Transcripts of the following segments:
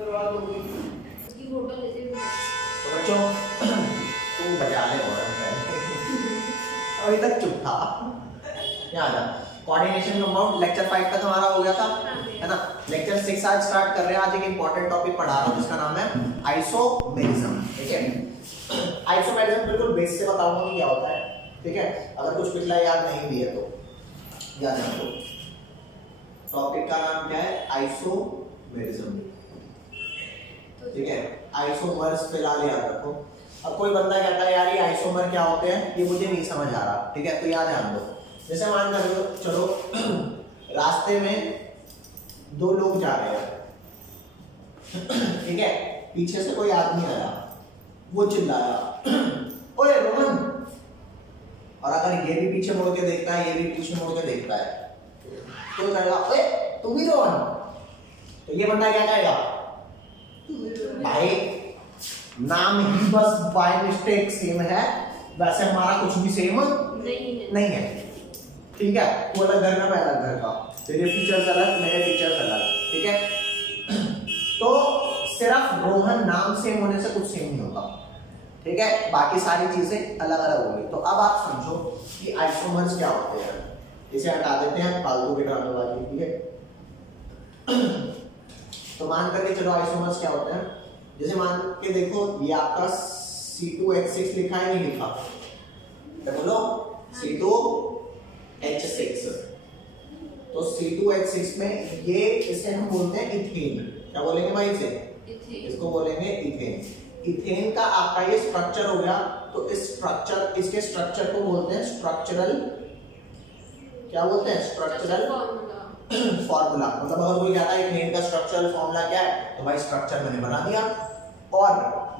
तो बच्चों तू बजा ले अभी तक चुप था। यहाँ आ जा। कोऑर्डिनेशन कंपाउंड लेक्चर 5 तक हमारा हो गया था, है ना। लेक्चर 6 आज स्टार्ट कर रहे हैं। आज एक इंपॉर्टेंट टॉपिक पढ़ा रहा हूँ जिसका नाम है आइसोमेरिज्म। ठीक है, आइसोमेरिज्म बिल्कुल बेस से बताऊंगा कि क्या होता है। ठीक है, अगर कुछ पिछला याद नहीं भी है तो याद रखो। टॉपिक का नाम क्या है? आइसोमेरिज्म। ठीक है, आइसोमर्स फिलहाल याद रखो। अब कोई बंदा कहता है यार ये आइसोमर क्या होते हैं, ये मुझे नहीं समझ आ रहा। ठीक है, तो याद ध्यान दो। जैसे मान लो चलो रास्ते में दो लोग जा रहे हैं, ठीक है, पीछे से कोई आदमी आया, वो चिल्लाया ओए रोहन, और अगर ये भी पीछे मुड़ के देखता है, ये भी पीछे मुड़ के देखता है, तो कहेगा ओए तू भी रोहन। तो ये बंदा क्या कहेगा? भाई नाम ही बस बाय मिस्टेक सेम है, वैसे हमारा कुछ भी सेम नहीं है। ठीक है, वो अलग घर का मैं अलग घर का, तेरे फीचर्स अलग मेरे फीचर्स अलग। ठीक है, तो सिर्फ रोहन नाम सेम होने से कुछ सेम नहीं होता। ठीक है, बाकी सारी चीजें अलग अलग होंगी। तो अब आप समझो कि आइसोमर्स क्या होते हैं। इसे हटा देते हैं फालतू के ड्रामे वाली। ठीक है, तो मान करके चलो आइसोमर्स क्या होते हैं। जैसे मान के देखो ये आपका C2H6 लिखा है, नहीं लिखा? तो बोलो C2H6। तो C2H6 में ये इसे हम बोलते हैं इथेन। क्या बोलेंगे भाई इसे? इसको बोलेंगे इथेन। इथेन का आपका ये स्ट्रक्चर हो गया। तो इस स्ट्रक्चर, इसके स्ट्रक्चर को बोलते हैं स्ट्रक्चरल, क्या बोलते हैं? Structural formula. मतलब अगर कोई कहता है इथेन का स्ट्रक्चरल फॉर्मूला क्या है, तो भाई स्ट्रक्चर मैंने बना दिया। और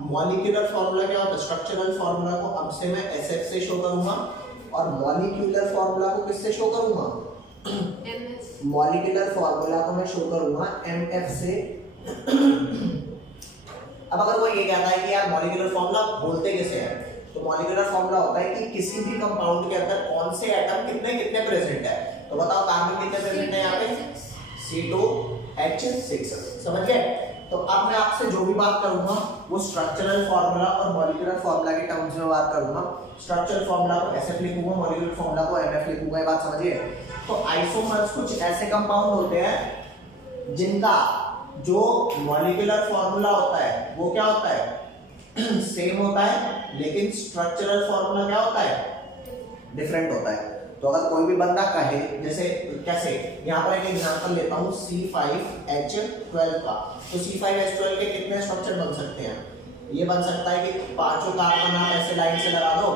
मॉलिक्यूलर फॉर्मूला क्या होता है? स्ट्रक्चरल फॉर्मूला को अब से मैं SF से शो करूंगा, और मॉलिक्यूलर फॉर्मूला को किससे शो करूंगा? मॉलिक्यूलर फॉर्मूला को मैं शो करूंगा MF से। अब अगर वो ये कहता है कि यार मॉलिक्यूलर फॉर्मूला बोलते कैसे हैं, तो मॉलिक्यूलर फॉर्मूला होता है कि किसी भी कंपाउंड के अंदर कौन से एटम कितने कितने प्रेजेंट है। तो बताओ कार्बन कितने प्रेजेंट है यहाँ पे? C2H6। समझ गए? तो अब मैं आपसे जो भी बात करूंगा वो स्ट्रक्चरल फॉर्मूला और मॉलिक्यूलर फॉर्मूला के टर्म्स में बात करूंगा। स्ट्रक्चरल फॉर्मूला को SF लिखूंगा, मॉलिक्यूलर फॉर्मूला को MF लिखूंगा। ये बात समझिए। तो आइसोमर्स कुछ ऐसे कंपाउंड होते हैं जिनका जो मॉलिक्यूलर फॉर्मूला होता है वो क्या होता है? सेम होता है, लेकिन स्ट्रक्चरल फॉर्मूला क्या होता है? डिफरेंट होता है। तो अगर कोई भी बंदा कहे, जैसे कैसे, यहाँ पर एक एग्जांपल लेता हूँ C5H12 का। तो C5H12 के कितने स्ट्रक्चर बन सकते हैं? ये बन सकता है कि पांचों कार्बन आप ऐसे लाइन से लगा दो,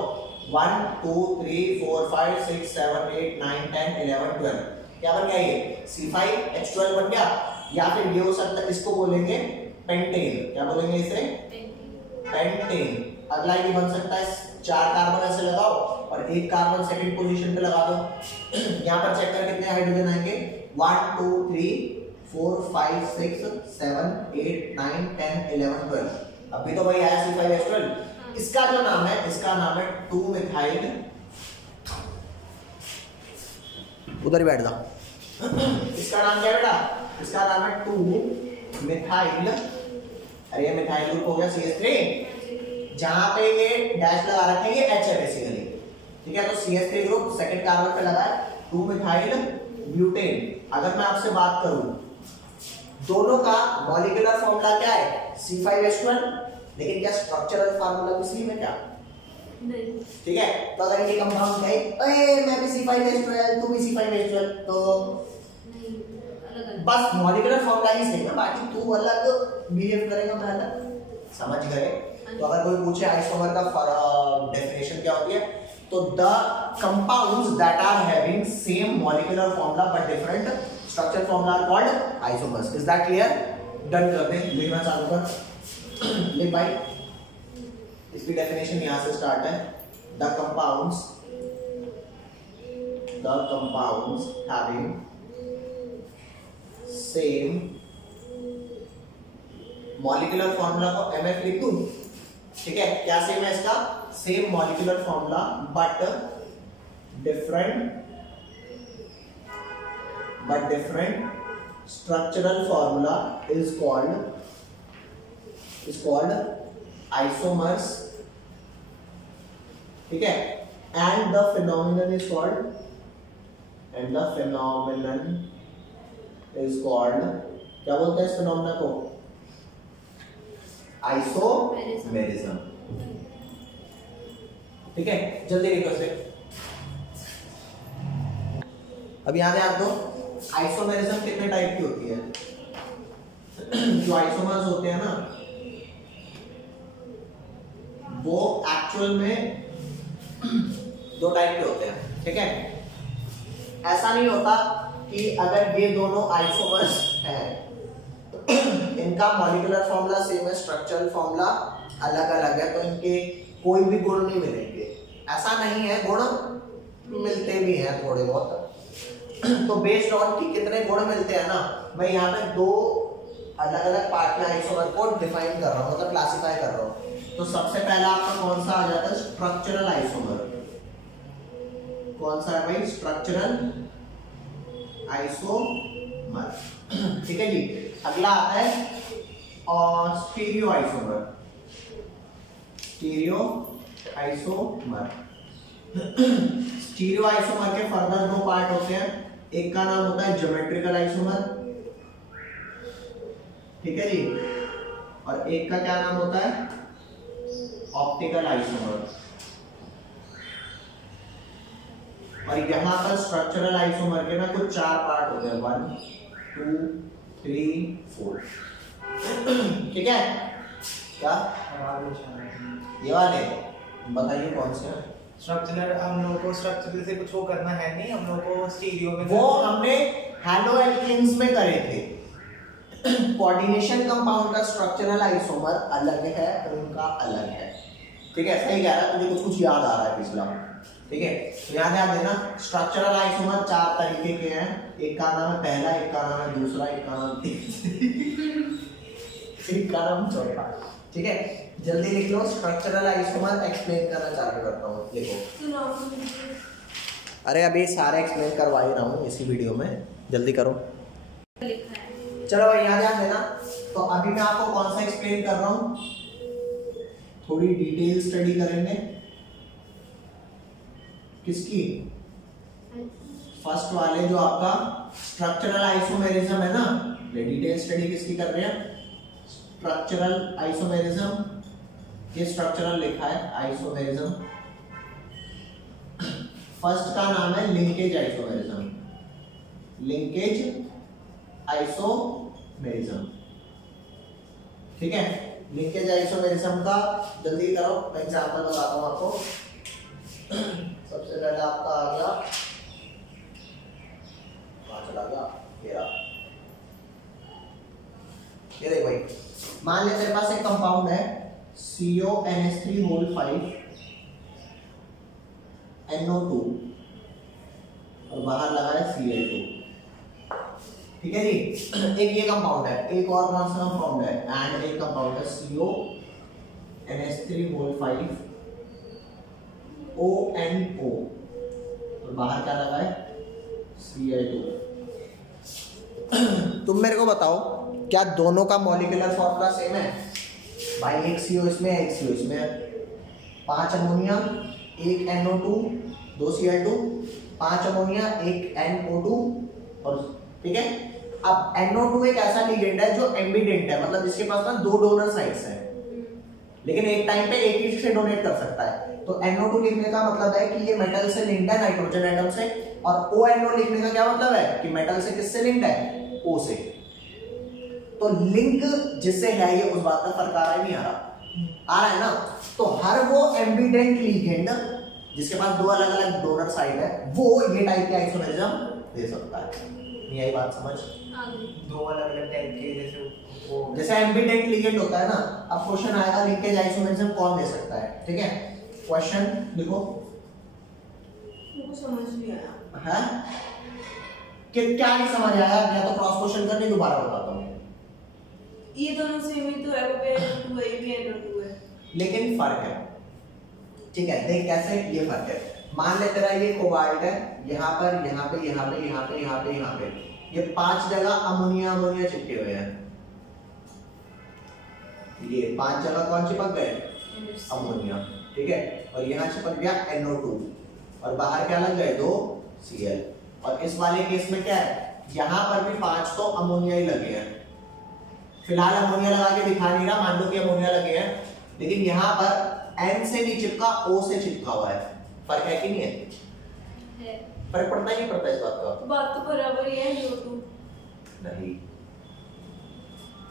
1 2 3 4 5 6 7 8 9 10 11 12। क्या बन गया? ये C5H12 बन गया। या फिर ये हो सकता है, इसको बोलेंगे पेंटेन। क्या बोलेंगे इसे? पेंटेन। अगला ये बन सकता है 4 कार्बन ऐसे लगाओ और 1 कार्बन सेकंड पोजीशन पे लगा दो। यहाँ पर चेक कर कितने हाइड्रोजन आएंगे? 1 2 3 4 5 6 7 8 9 10 11 12। अभी तो भाई आया C5H12। इसका जो नाम है, इसका नाम है 2-मिथाइल। उधर ही बैठ जा। इसका नाम क्या है बेटा? इसका नाम है 2-मिथाइल। अरे ये मिथाइल ग्रुप हो गया CH3। जहां पे ये डैश लगा रखे हैं ये H है बेसिकली। ठीक है, तो CH3 ग्रुप सेकंड कार्बन पे लगा है 2-मिथाइल ब्यूटेन। अगर मैं आपसे बात करूं दोनों का मॉलिक्यूलर फॉर्मूला क्या है? C5H12, लेकिन क्या स्ट्रक्चरल फॉर्मूला भी सेम है क्या? नहीं। ठीक है, तो अगर ये कंपाउंड कहे ओए मैं भी C5H12 तू भी C5H12, तो बस मॉलिक्यूलर फॉर्मूला ही सेम है, बाकी तू अलग बिहेव करेगा, मैं अलग। समझ गए? तो अगर कोई पूछे आइसोमर का डेफिनेशन क्या होती है, तो the compounds that are having same molecular formula but different structure formula are called isomers. Is that clear? Done कर दे, लिखना चालू कर। लिख भाई, इसकी डेफिनेशन यहां से स्टार्ट है। The compounds having same molecular formula को MF लिख दूं। ठीक है, क्या सेम है इसका? Same molecular formula but different structural formula is called is called isomers, ठीक है, and the phenomenon is called, क्या बोलते हैं इस फिनोमिना को? आइसोमेरिज्म, ठीक है। जल्दी लिखो इसे। अब याद है आपको आइसोमेरिज्म कितने टाइप की होती है? जो आइसोमर्स होते हैं ना वो एक्चुअल में 2 टाइप के होते हैं, ठीक है। ऐसा नहीं होता कि अगर ये दोनों आइसोमर्स हैं इनका मॉलिक्यूलर फॉर्मूला सेम है, स्ट्रक्चरल फॉर्मूला अलग अलग है, तो इनके कोई भी गुण नहीं मिलेंगे, ऐसा नहीं है। गुण मिलते भी हैं थोड़े बहुत। तो बेस्ड ऑन कि कितने गुण मिलते हैं ना, मैं यहाँ पे 2 अलग अलग पार्ट में आइसोमर को डिफाइन कर रहा हूँ, मतलब क्लासिफाई कर रहा हूँ। तो सबसे पहला आपका कौन सा आ जाता है? Structural isomer. कौन सा है भाई? स्ट्रक्चरल आइसोमर, ठीक है जी। अगला आता है और stereo isomer. Stereo isomer stereo isomer के फर्दर 2 पार्ट होते हैं। एक का नाम होता है ज्योमेट्रिकल आइसोमर, ठीक है जी, और एक का क्या नाम होता है? Optical isomer. और यहाँ पर स्ट्रक्चरल आइसोमर के ना कुछ 4 पार्ट होते हैं, 1 2 3 4, ठीक है। क्या ये वाले बताइए कौन से हैं? स्ट्रक्चरल, हम लोगों को स्ट्रक्चरल से कुछ वो करना है नहीं, हम लोगों को स्टीरियो में वो हमने हैलोएल्केन्स में करे थे। कोऑर्डिनेशन कंपाउंड का स्ट्रक्चरल आइसोमर अलग है और उनका अलग है, ठीक है। सही कह रहा है, तुझे कुछ याद आ रहा है पिछला, ठीक है। तो याद देना स्ट्रक्चरल आइसोमर 4 तरीके के हैं। एक का नाम है पहला, एक का नाम है दूसरा, एक का नाम एक का नाम चौथा, ठीक है। जल्दी लिख लो। स्ट्रक्चरल आइसोमर एक्सप्लेन करना चालू करता हूँ, लिखो। अरे अभी सारे एक्सप्लेन करवा ही रहा हूँ इसी वीडियो में, जल्दी करो। चलो भाई याद देना। तो अभी मैं आपको कौन सा एक्सप्लेन कर रहा हूँ, थोड़ी डिटेल स्टडी करेंगे। किसकी? फर्स्ट वाले जो आपका स्ट्रक्चरल आइसोमेरिज्म है ना, ये डिटेल स्टडी किसकी कर रहे हैं? Structural isomerism. ये स्ट्रक्चरल लिखा है आइसोमेरिज्म। फर्स्ट का नाम है लिंकेज आइसोमेरिज्म। लिंकेज आइसोमेरिज्म, ठीक है। लिंकेज आइसोमेरिज्म का जल्दी करो, मैं एग्जांपल बताता हूँ आपको। सबसे पहले आपका आ गया, कहाँ चला गया? ये देख भाई, मान ले तेरे पास एक कंपाउंड है CONH3 NO2 और बाहर लगा है Cl2, ठीक है जी। एक ये कंपाउंड है, एक और कौन सा कंपाउंड है? एंड एक कंपाउंड है CONH3 ONO और बाहर क्या लगा है? Cl2। तुम मेरे को बताओ क्या दोनों का मॉलिक्यूलर फॉर्मूला सेम है? भाई एक CO इसमें है, एक CO इसमें है। 5 ammonia, 1 NO2, 2 Cl2, 5 ammonia, 1 NO2 और, ठीक है। अब NO2 एक ऐसा लिगेंड है जो एम्बिडेंट है, मतलब जिसके पास ना 2 डोनर साइट्स हैं, लेकिन एक टाइम पे एक ही से डोनेट कर सकता है। तो NO2 लिखने का मतलब है कि ये मेटल से लिंक्ड है, नाइट्रोजन एटम से, और ONO लिखने का क्या मतलब है कि मेटल से किससे लिंक्ड है? O से। तो लिंक जिससे है ये उस बात का फर्क आ रहा है, नहीं आ रहा? आ रहा है ना। तो हर वो एम्बिडेंट लिगेंड जिसके पास 2 अलग अलग डोनर साइट है, वो ये टाइप के आइसोमेरिज्म दे सकता है। नहीं आई बात समझ? 2 अलग अलग टाइप के, जैसे एम्बिडेंट लिगेंड होता है ना। अब क्वेश्चन आएगा लिंकेज आइसोमेरिज्म कौन दे सकता है, ठीक है। क्वेश्चन लिखो। मुझे समझ नहीं आया है कि क्या नहीं समझ आया? या तो क्रॉस क्वेश्चन करने दोबारा बताता हूँ। ये दोनों सेम ही तो है, वो भी NO2 है, ये भी NO2 है, लेकिन फर्क है, ठीक है। देख कैसे ये फर्क है। मान ले तेरा ये कोबाल्ट है, यहाँ पर, यहाँ पे, यहाँ पे, यहाँ पे, यहाँ पे, यहाँ पे, ये 5 जगह अमोनिया अमोनिया चिपके हुए हैं, ये 5 जगह कौन चिपक गए? अमोनिया, ठीक है। और यहाँ चिपक गया NO2 और बाहर क्या लग गए? 2 Cl। और इस वाले केस में क्या है? यहाँ पर भी 5 तो अमोनिया ही लगे हैं। फिलहाल अमोनिया लगा के दिखा नहीं रहा, मान लो कि अमोनिया लगे हैं, लेकिन यहाँ पर N से नहीं चिपका, O से चिपका हुआ है। फर्क है कि नहीं है? फर्क पड़ता ही नहीं पड़ता इस बात का? बात तो बराबर ही है NO2 नहीं,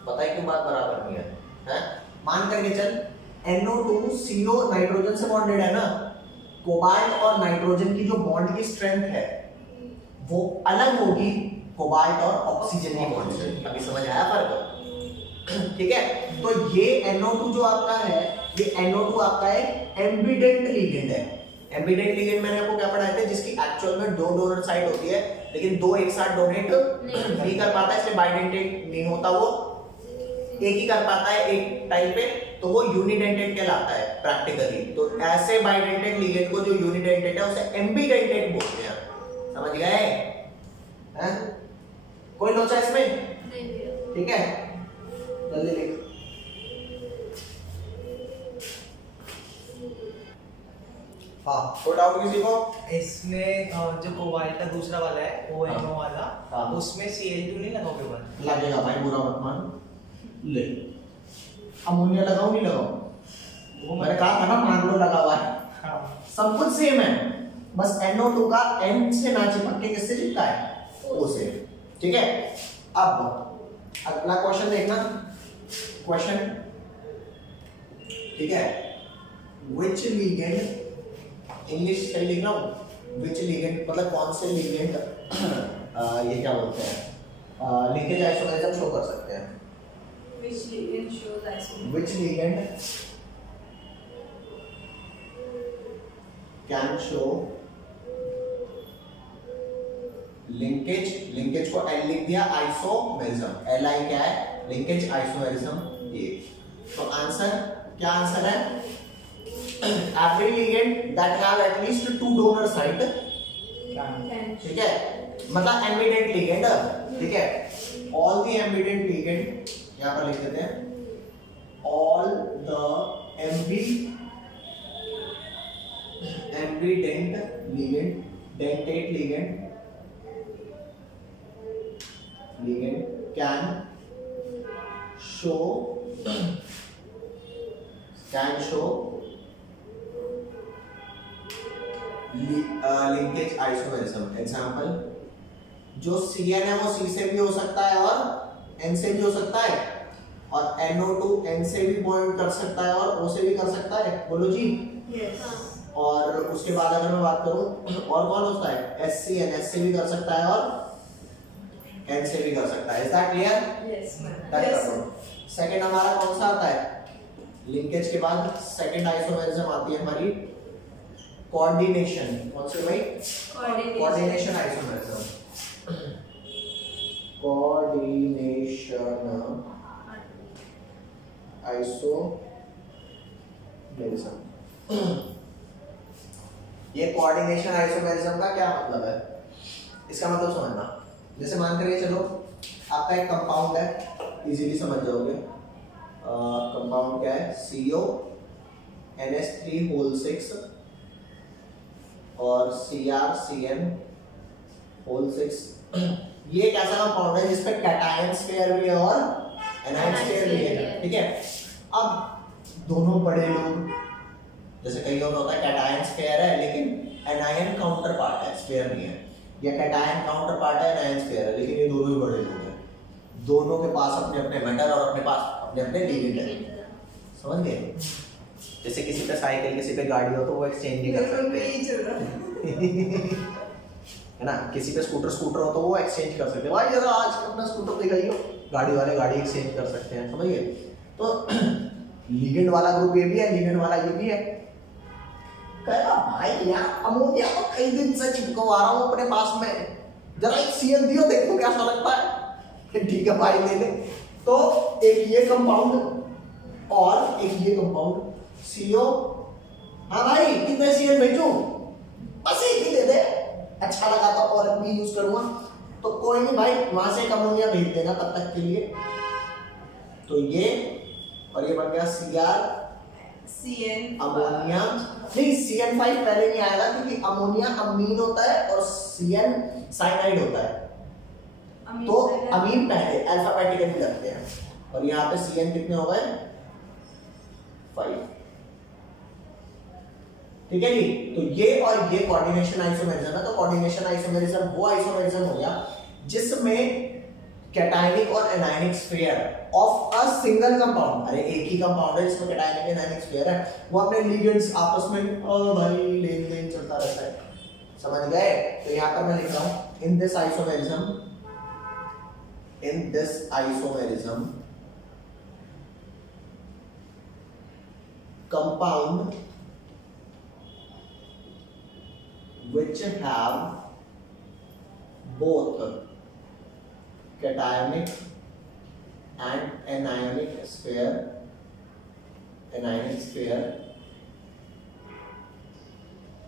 पता है क्यों बात बराबर नहीं है? हैं? मान करके चल NO2 CO नाइट्रोजन से बॉन्डेड है ना, कोबाल्ट और नाइट्रोजन की जो बॉन्ड की स्ट्रेंथ है वो अलग होगी कोबाल्ट और ऑक्सीजन की बॉन्ड से। अभी समझ आया फर्क? ठीक है। तो ये NO2 जो आपका है, ये NO2 आपका एक एम्बिडेंट लिगेंड है। एम्बिडेंट लिगेंड मैंने आपको क्या पढ़ाया था? जिसकी एक्चुअल में 2 डोनर साइट होती है, लेकिन 2 एक साथ डोनेट नहीं कर पाता, इसलिए बाइडेंटेट नहीं होता, वो एक ही कर पाता है एक टाइम पे, तो वो यूनिडेंटेट कहलाता है प्रैक्टिकली। तो ऐसे बाइडेंटेट लिगेंड को जो यूनिडेंटेट है उसे एम्बिडेंटेट बोलते हैं। समझ गए? हैं? कोई लोचा इसमें? नहीं। ठीक है, जल्दी लिख। हाँ, कोई डाउट किसी को? इसमें जो कोबाल्ट का दूसरा वाला है ONO वाला, हाँ। उसमें Cl2 नहीं लगाओगे बस? लगेगा भाई, बुरा मत मान। ले, अमोनिया लगाओ नहीं लगाओ? वो मैंने कहा था ना, मान लो लगा हुआ है। हाँ। सब कुछ सेम है, बस NO2 का N से ना चिपक के किससे चिपका है? O से। ठीक है। अब अगला क्वेश्चन देखना, क्वेश्चन, ठीक है। विच लिगेंड, इंग्लिश सही लिख रहा हूँ, विच लिगेंड मतलब कौन से लिगेंड ये क्या बोलते हैं, लिंकेज आइसोमेरिज्म शो कर सकते हैं? Which ligand shows isomerism? Which ligand can show linkage? Linkage को L लिख दिया, आइसोमेरिज्म Li क्या है? लिंकेज आइसोमेरिज्म ये। तो आंसर क्या आंसर है? Every ligand that have at least 2 donor site, ठीक है, मतलब एम्बिडेंट लिगेंड, ठीक है। ऑल द एम्बिडेंट लिगेंड, यहाँ पर लिख देते हैं, all the ambient ligand, dentate ligand can show linkage isomerism. Example, जो Cn है वो C से भी हो सकता है और N से भी हो सकता है, और NO2 N से भी बॉन्ड कर सकता है और O से भी कर सकता है। बोलो जी। Yes. और उसके बाद अगर मैं बात करूं, और कौन होता है? SCN S से भी कर सकता है और N से भी कर सकता है। Is that clear? Yes, ma'am. That Yes. करो। सेकंड हमारा कौन सा आता है? लिंकेज के बाद सेकंड आइसोमेरिज्म आती है हमारी कोऑर्डिनेशन। कौन सी भाई? Coordination isomerism. Coordination isomerism. ये कोऑर्डिनेशन आइसोमेरिज्म का क्या मतलब है? इसका मतलब समझना, जैसे मान करिए चलो आपका एक कंपाउंड है, इजीली समझ जाओगे। कंपाउंड क्या है? CO NH3 होल 6 और CrCN होल 6। ये एक ऐसा कंपाउंड है जिसपे कैटायन पेयर भी है और एनायन पेयर भी है, ठीक है। अब दोनों बड़े लोग, जैसे कई लोग होता है कैटायन पेयर है लेकिन एनायन काउंटर पार्ट है, स्पेयर नहीं है, या कैटायन काउंटर पार्ट है, एनायन पेयर है, लेकिन ये दोनों ही बड़े लोग हैं। दोनों के पास अपने अपने मेटल और अपने पास अपने अपने लिगेंड है। समझ गए? जैसे किसी पे साइकिल, किसी पे गाड़ी हो तो वो एक्सचेंज नहीं कर सकते है ना। किसी पे स्कूटर हो तो वो एक्सचेंज कर सकते हैं। भाई जरा आज अपना स्कूटर दिखाइए, गाड़ी वाले गाड़ी एक्सचेंज कर सकते हैं। समझिए? तो लिगेंड वाला ग्रुप ये भी है, लिगेंड वाला ये भी है। कह भाई यार अमोनिया तो कई दिन से चिपकवा रहा हूँ अपने पास में, जरा एक Cl दियो देखो कैसा लगता है। ठीक है भाई ले ले। तो एक ये कंपाउंड और एक ये कंपाउंड CO। हाँ भाई कितने Cl भेजूं? बस एक ही दे दे, अच्छा लगा तो और भी यूज करूंगा। तो कोई नहीं भाई, वहां से एक अमोनिया भेज देना तब तक के लिए। तो ये और ये बन गया Cr CN अमोनिया। नहीं, CN5 पहले नहीं आएगा क्योंकि अमोनिया अमीन होता है और CN साइनाइड होता है, तो अमीन पहले अल्फाबेटिकली लगते हैं। और यहाँ पे CN कितने हो गए 5। ठीक है जी। तो ये और ये कोऑर्डिनेशन आइसोमेरिज्म है। तो कोऑर्डिनेशन आइसोमेरिज्म वो आइसोमेरिज्म हो गया जिसमें कैटायनिक और anionic sphere of a single compound, अरे एक ही कंपाउंड है जिसमें कैटायनिक एनायनिक स्फीयर है, वो अपने लिगेंड्स आपस में और भाई लेन देन चलता रहता है। समझ गए? तो यहाँ पर मैं लिख रहा हूं in this isomerism compound which have both cationic and anionic sphere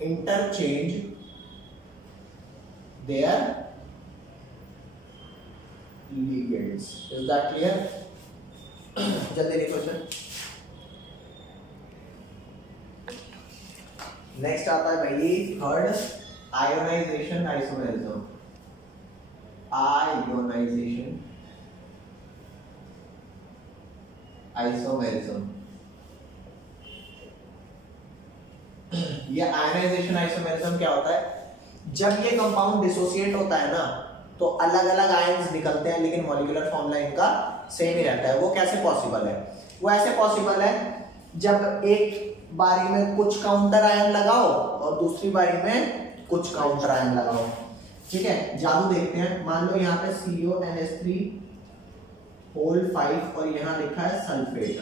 interchange their ligands. Is that clear? जल्दी लिखो सर। नेक्स्ट आता है भाई थर्ड, आयोनाइजेशन आइसोमेरिज्म। ये आयोनाइजेशन आइसोमेरिज्म क्या होता है? जब ये कंपाउंड डिसोसिएट होता है ना तो अलग अलग आयंस निकलते हैं लेकिन मॉलिक्यूलर फॉर्मूला इनका सेम ही रहता है। वो कैसे पॉसिबल है? वो ऐसे पॉसिबल है जब एक बारी में कुछ काउंटर आयन लगाओ और दूसरी बारी में कुछ काउंटर आयन लगाओ। ठीक है, जादू देखते हैं। मान लो यहाँ पे CONH3 और यहाँ लिखा है सल्फेट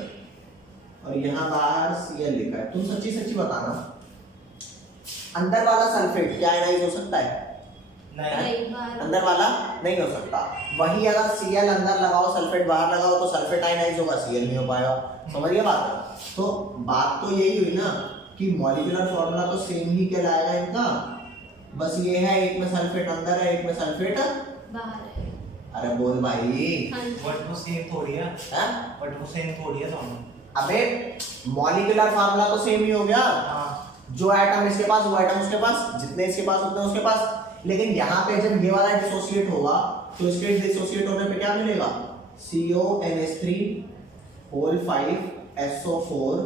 और यहाँ बाहर Cl लिखा है। तुम सच्ची सच्ची बताना, अंदर वाला सल्फेट क्या आयनाइज हो सकता है? नहीं, अंदर वाला नहीं हो सकता। वही अगर Cl अंदर लगाओ सल्फेट बाहर लगाओ तो सल्फेट आयनाइज होगा, Cl नहीं हो पाएगा। समझिए बात? तो बात तो यही हुई ना कि मॉलिक्यूलर फॉर्मूला तो सेम ही कहलाएगा इनका, बस ये है एक में सल्फेट अंदर है एक में सल्फेट बाहर है। अरे बोल भाई, बट वो सेम थोड़ी है। बट वो सेम थोड़ी है दोनों। अबे मॉलिक्यूलर फॉर्मूला तो सेम ही हो गया। जो एटम इसके पास वो एटम उसके पास, जितने इसके पास उतने उसके पास। लेकिन यहाँ पे जब ये वाला डिसोसिएट होगा तो इसके डिसोसिएट होने पे क्या मिलेगा? CONH3 5SO4।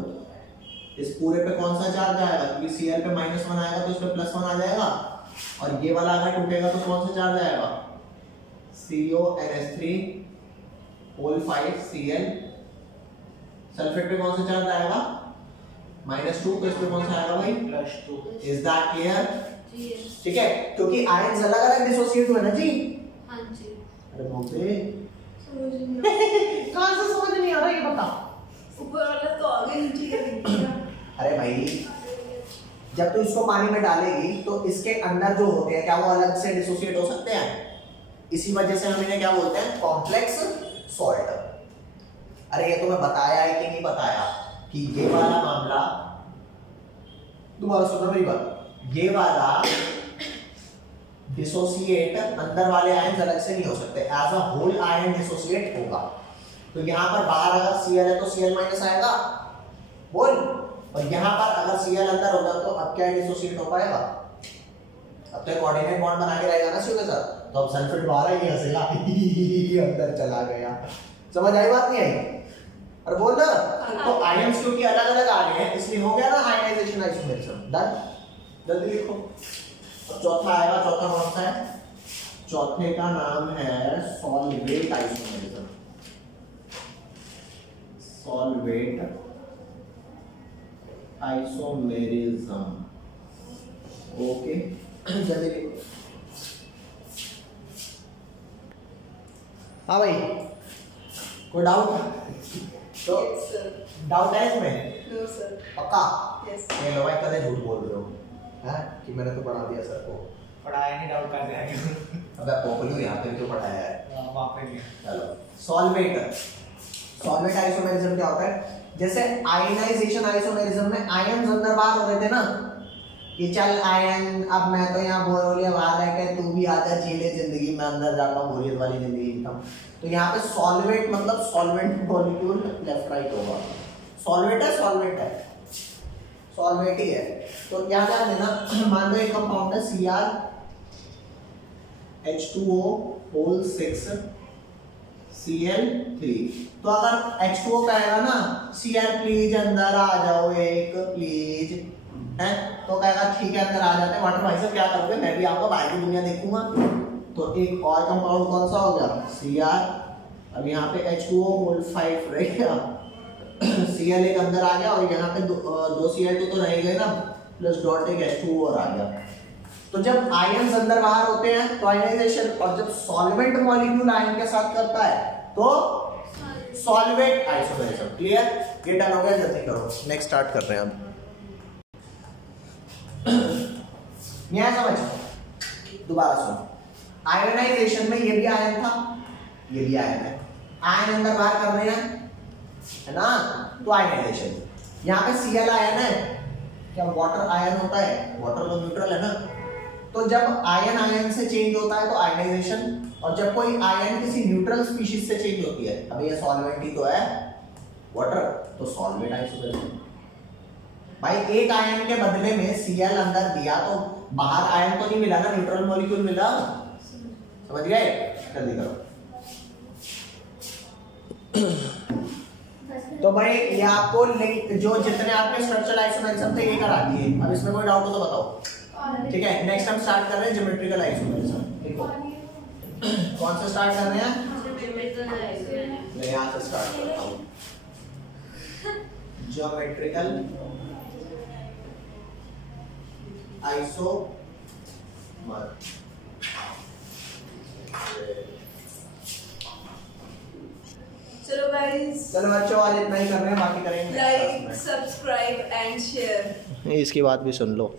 इस पूरे पे कौन सा चार्ज आएगा? क्योंकि Cl पे -1 आएगा तो इस पे +1 आ जाएगा। और ये वाला अगर टूटेगा तो कौन सा चार्ज आएगा? CONH3 5Cl। सल्फेट पे कौन सा चार्ज आएगा? -2। तो इस पे कौन सा आएगा भाई? +2। Is that clear? ठीक है, क्योंकि आयंस अलग अलग डिसोसिएट हुए ना जी। हाँ जी। अरे मोटे समझ नहीं कहां से समझ नहीं आ रहा, ये बता। ऊपर वाला तो आगे नीचे कर दिया। अरे भाई, जब तू इसको पानी में डालेगी तो इसके अंदर जो होते हैं क्या वो अलग से डिसोसिएट हो सकते हैं? इसी वजह से हम इन्हें क्या बोलते हैं? Complex salt. अरे ये तुम्हें बताया है कि नहीं बताया कि ये वाला मामला, दोबारा सुनो मेरी बात, ये वाला डिसोसिएट अंदर वाले आयन अलग से नहीं हो सकते, as a whole ion dissociate होगा। तो यहाँ पर बाहर अगर Cl है तो Cl माइनस आएगा, बोल। और यहाँ पर अगर Cl अंदर होगा तो अब क्या डिसोसिएट हो पाएगा? अब तो कोऑर्डिनेट बॉन्ड बना के रहेगा ना Cl के साथ, तो अब सल्फेट बाहर ही हंसेगा अंदर चला गया। समझ आई बात नहीं आई? और बोल ना, तो आयंस क्योंकि अलग अलग आ गए हैं इसलिए हो गया ना आयनाइजेशन आइसोमेरिज्म। डन, जल्दी लिखो। अब चौथा आएगा, चौथा कौन सा है? चौथे का नाम है solvate isomerism. Solvate isomerism, okay जल्दी लिखो। हाँ भाई, कोई डाउट? तो डाउट है इसमें? No sir. पक्का? यस। ये लो भाई, कदे झूठ बोल रहे हो हैं कि मैंने तो पढ़ा दिया सर को। पढ़ाया नहीं, डाउट कर दिया। अबे पोपलू यहाँ पे क्यों पढ़ाया है? वहाँ पे नहीं। चलो, सॉल्वेट आइसोमेरिज्म क्या होता है? जैसे आयनाइजेशन आइसोमेरिज्म में आयन्स अंदर बाहर हो रहे थे ना, कि चल आयन, अब मैं तो यहाँ बोर हो लिया, बाहर रह के तू भी आजा झेले जिंदगी में, अंदर जाता हूँ बोरियत वाली जिंदगी एकदम। तो यहाँ पे सॉल्वेट मतलब सॉल्वेंट मॉलिक्यूल लेफ्ट राइट होगा। सॉल्वेट है, सॉल्वेट है, सॉल्वेट ही है। तो क्या ध्यान देना, मान लो एक कंपाउंड है CrH2O6 Cl3। तो अगर H2O कहेगा ना Cl प्लीज अंदर आ जाओ एक प्लीज, है तो कहेगा ठीक है अंदर आ जाते हैं। वाटर भाई साहब क्या करोगे, मैं भी आऊंगा, बाहर की दुनिया देखूंगा। तो एक और कंपाउंड कौन सा हो गया Cr। अब यहाँ पे H2O5 रह गया, Cl एक अंदर आ गया और यहाँ पे दो Cl2 तो रह गए ना, प्लस डॉट एक H2O और आ गया। तो जब आयन्स अंदर बाहर होते हैं तो आयनाइजेशन, और जब सॉल्वेंट मॉलिक्यूल आयन के साथ करता है तो सॉल्वेट आइसोमेरिज्म। क्लियर, ये डन हो गया, जल्दी करो, नेक्स्ट स्टार्ट कर रहे हैं अब। यहाँ समझ, दोबारा सुनो, आयनाइजेशन में ये भी आयन था, ये भी आयन है, आयन अंदर बाहर कर रहे हैं, है ना, तो आयनाइजेशन। यहाँ पे Cl आयन है, क्या वाटर आयन होता है, वाटर तो न्यूट्रल है ना। तो जब आयन आयन से चेंज होता है तो आयनाइजेशन, और जब कोई आयन किसी न्यूट्रल स्पीशीज से चेंज होती है, अब ये सॉल्वेंट ही तो है वाटर, तो सॉल्वेट आइसोमेरिज्म। भाई एक आयन के बदले में Cl अंदर दिया तो बाहर आयन तो नहीं मिला ना, न्यूट्रल मॉलिक्यूल मिला, समझ गए, जल्दी करो। तो भाई ये आपको लिंक, जो जितने आपके स्ट्रक्चरल आइसोमेरिज्म थे ये करा दिए। अब इसमें कोई डाउट हो तो बताओ, ठीक है। नेक्स्ट हम स्टार्ट कर रहे हैं ज्योमेट्रिकल आइसोमेरिज्म। देखो कौन सा स्टार्ट कर रहे हैं, मैं यहाँ से स्टार्ट करता हूँ, ज्योमेट्रिकल आइसोमर। चलो गाइस, चलो बच्चों आज इतना ही कर रहे हैं, बाकी करेंगे लाइक, सब्सक्राइब एंड शेयर। इसकी बात भी सुन लो।